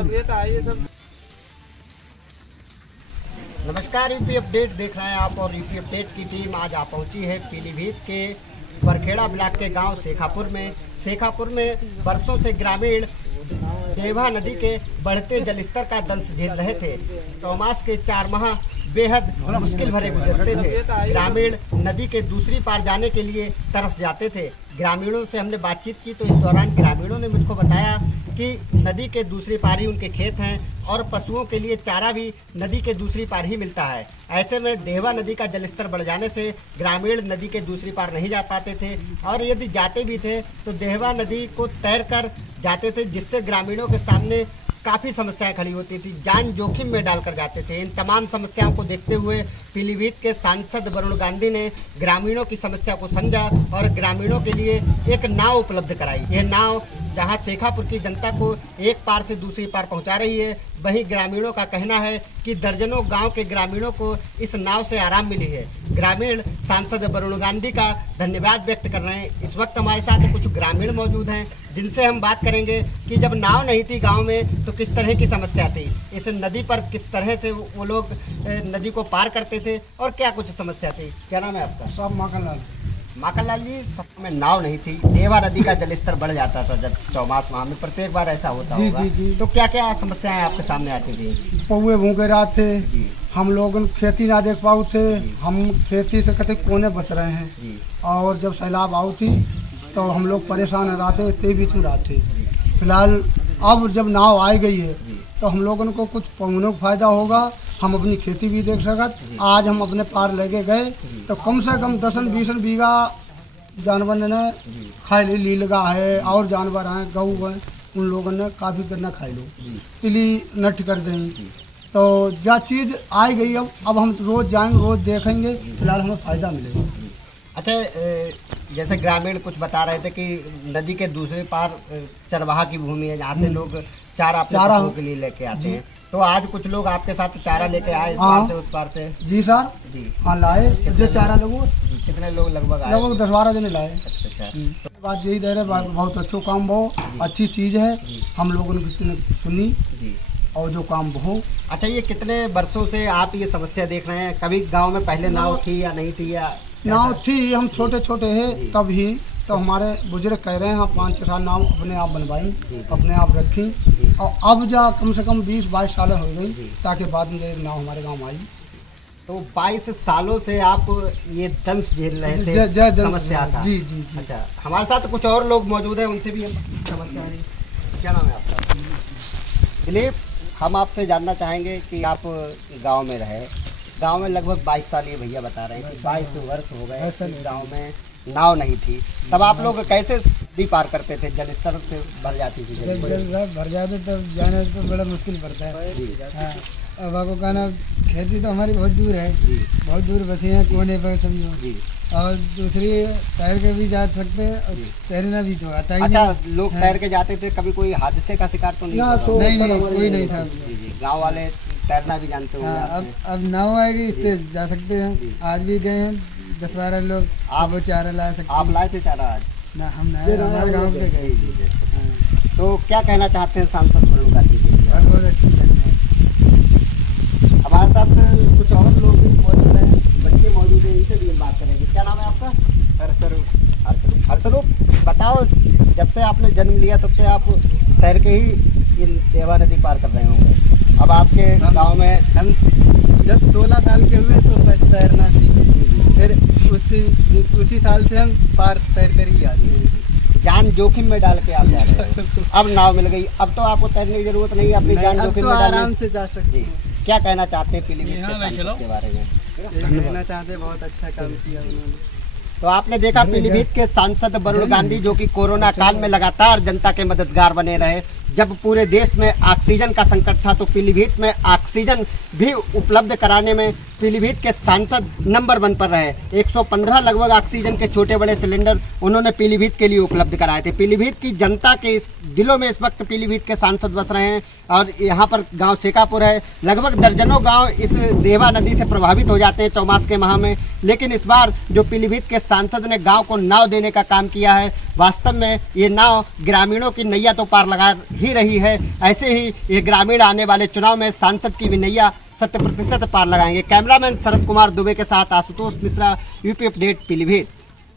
सब ये था ये सब। नमस्कार, यूपी अपडेट देख रहे हैं आप और यूपी अपडेट की टीम आज आ पहुंची है पीलीभीत के बरखेड़ा ब्लॉक के गांव शेखापुर में। शेखापुर में बरसों से ग्रामीण देवा नदी के बढ़ते जलस्तर का दंश झेल रहे थे। चौमास के 4 माह बेहद मुश्किल भरे गुजरते थे। ग्रामीण नदी के दूसरी पार जाने के लिए तरस जाते थे। ग्रामीणों से हमने बातचीत की तो इस दौरान ग्रामीणों ने मुझको बताया कि नदी के दूसरी पार ही उनके खेत हैं और पशुओं के लिए चारा भी नदी के दूसरी पार ही मिलता है। ऐसे में देवा नदी का जलस्तर बढ़ जाने से ग्रामीण नदी के दूसरी पार नहीं जा पाते थे और यदि जाते भी थे तो देवा नदी को तैर कर जाते थे, जिससे ग्रामीणों के सामने काफ़ी समस्याएं खड़ी होती थी, जान जोखिम में डालकर जाते थे। इन तमाम समस्याओं को देखते हुए पीलीभीत के सांसद वरुण गांधी ने ग्रामीणों की समस्या को समझा और ग्रामीणों के लिए एक नाव उपलब्ध कराई। यह नाव जहां शेखापुर की जनता को एक पार से दूसरी पार पहुंचा रही है, वहीं ग्रामीणों का कहना है कि दर्जनों गांव के ग्रामीणों को इस नाव से आराम मिली है। ग्रामीण सांसद वरुण गांधी का धन्यवाद व्यक्त कर रहे हैं। इस वक्त हमारे साथ कुछ ग्रामीण मौजूद हैं जिनसे हम बात करेंगे कि जब नाव नहीं थी गांव में तो किस तरह की समस्या थी, इस नदी पर किस तरह से वो लोग नदी को पार करते थे और क्या कुछ समस्या थी। क्या नाम है आपका? सब माखनलाल। माखनलाल जी, सब में नाव नहीं थी, देवा नदी का जलस्तर बढ़ जाता था जब चौमास माह में, प्रत्येक बार ऐसा होता जी, होगा। जी, जी। तो क्या क्या समस्याएं आपके सामने आती थी? पौए भूखे रात थे, जी हम लोग खेती ना देख पाऊ थे, हम खेती से कते कोने बस रहे हैं जी और जब सैलाब आऊ थी तो हम लोग परेशान रहते ते बीच में रहते। फिलहाल अब जब नाव आ गई है तो हम लोगों को कुछ पौनों का फायदा होगा, हम अपनी खेती भी देख सकत। आज हम अपने पार लेके गए तो कम से कम 10-20 बीघा जानवर ने खाए ली लगा है और जानवर हैं, गऊ हैं, उन लोगों ने काफ़ी गन्ना खाई लो, इली नट कर दें। तो जो चीज़ आ गई अब हम रोज़ जाएंगे, रोज़ देखेंगे, फिलहाल हमें फ़ायदा मिलेगा। अच्छा, जैसे ग्रामीण कुछ बता रहे थे कि नदी के दूसरे पार चरवाहा की भूमि है जहाँ से लोग चारा अपने पशुओं के लिए लेके आते हैं, तो आज कुछ लोग आपके साथ चारा लेके आए इस पार से उस पार से? जी सर, जी हाँ लाए जो चारा लोगों कितने लोग लगभग आए? लगभग 10-12 जने लाए। अच्छा। तो बात यही दे रहे, बहुत अच्छो काम बहु अच्छी चीज़ है, हम लोगों ने कितने सुनी जी और जो काम बहु। अच्छा, ये कितने वर्षों से आप ये समस्या देख रहे हैं? कभी गांव में पहले नाव थी या नहीं थी या नाव थी, हम छोटे छोटे हैं तब ही, तो हमारे बुजुर्ग कह रहे हैं हम 5-6 साल नाव अपने आप बनवाई, अपने आप रखी और अब जा कम से कम 20-22 साल हो गई ताकि बाद में ये नाव हमारे गांव आई। तो 22 सालों से आप ये दंश झेल रहे थे समस्या का? जी जी जी। अच्छा, हमारे साथ कुछ और लोग मौजूद हैं, उनसे भी हम समस्या है। क्या नाम है आपका? दिलीप, हम आपसे जानना चाहेंगे कि आप गांव में रहे, गांव में लगभग 22 साल, ये भैया बता रहे हैं कि 22 वर्ष हो गए गांव में नाव नहीं थी, तब आप लोग कैसे नदी पार करते थे? जलस्तर से भर जाती थी? जब भर जाते तब जाने तो बड़ा मुश्किल पड़ता है। हाँ, अब आपको कहना खेती तो हमारी बहुत दूर है, बहुत दूर बसे हैं कोने पर समझो, और दूसरी तैर के भी जा सकते हैं और तैरना भी तो आता ही। अच्छा, लोग तैर के जाते थे, कभी कोई हादसे का शिकार तो नहीं? नहीं, कोई नहीं था। गाँव वाले तैरना भी जानते होंगे। अब नाव आएगी, इससे जा सकते हैं। आज भी गए हैं 10-12 लोग, आप वो चारा ला सकते। आप लाए थे चारा आज? ना, हम लाए, हमारे गाँव के गए। तो क्या कहना चाहते हैं सांसद वरुण गांधी जी? बहुत अच्छी बात है। हमारे साथ कुछ और लोग भी मौजूद हैं, बच्चे मौजूद हैं, इनसे भी हम बात करेंगे। क्या नाम है आपका? हर्षरूप, बताओ, जब से आपने जन्म लिया तब से आप तैर के ही ये देवा नदी पार कर रहे होंगे। अब आपके गांव में हम जब 16 साल के हुए तो बस तैरना सीखे, फिर उसी साल से हम पार तैर कर ही आते हैं। जान जोखिम में डाल के आप जा रहे हैं। अब नाव मिल गई, अब तो आपको तैरने की जरूरत नहीं है, अपनी जान जोखिम में आराम से जा सकते हैं। क्या कहना चाहते हैं पीलीभीत के सांसद के बारे में? कहना चाहते हैं, बहुत अच्छा काम किया उन्होंने। तो आपने देखा पीलीभीत के सांसद वरुण गांधी जो कि कोरोना काल में लगातार जनता के मददगार बने रहे। जब पूरे देश में ऑक्सीजन का संकट था तो पीलीभीत में ऑक्सीजन भी उपलब्ध कराने में पीलीभीत के सांसद नंबर 1 पर रहे। 115 लगभग ऑक्सीजन के छोटे बड़े सिलेंडर उन्होंने पीलीभीत के लिए उपलब्ध कराए थे। पीलीभीत की जनता के दिलों में इस वक्त पीलीभीत के सांसद बस रहे हैं और यहाँ पर गांव शेखापुर है। लगभग दर्जनों गांव इस देवा नदी से प्रभावित हो जाते हैं चौमास के माह में, लेकिन इस बार जो पीलीभीत के सांसद ने गांव को नाव देने का काम किया है वास्तव में ये नाव ग्रामीणों की नैया तो पार लगा ही रही है, ऐसे ही ये ग्रामीण आने वाले चुनाव में सांसद की भी नैया 100% पार लगाएंगे। कैमरामैन शरद कुमार दुबे के साथ आशुतोष मिश्रा, यूपी अपडेट, पीलीभीत।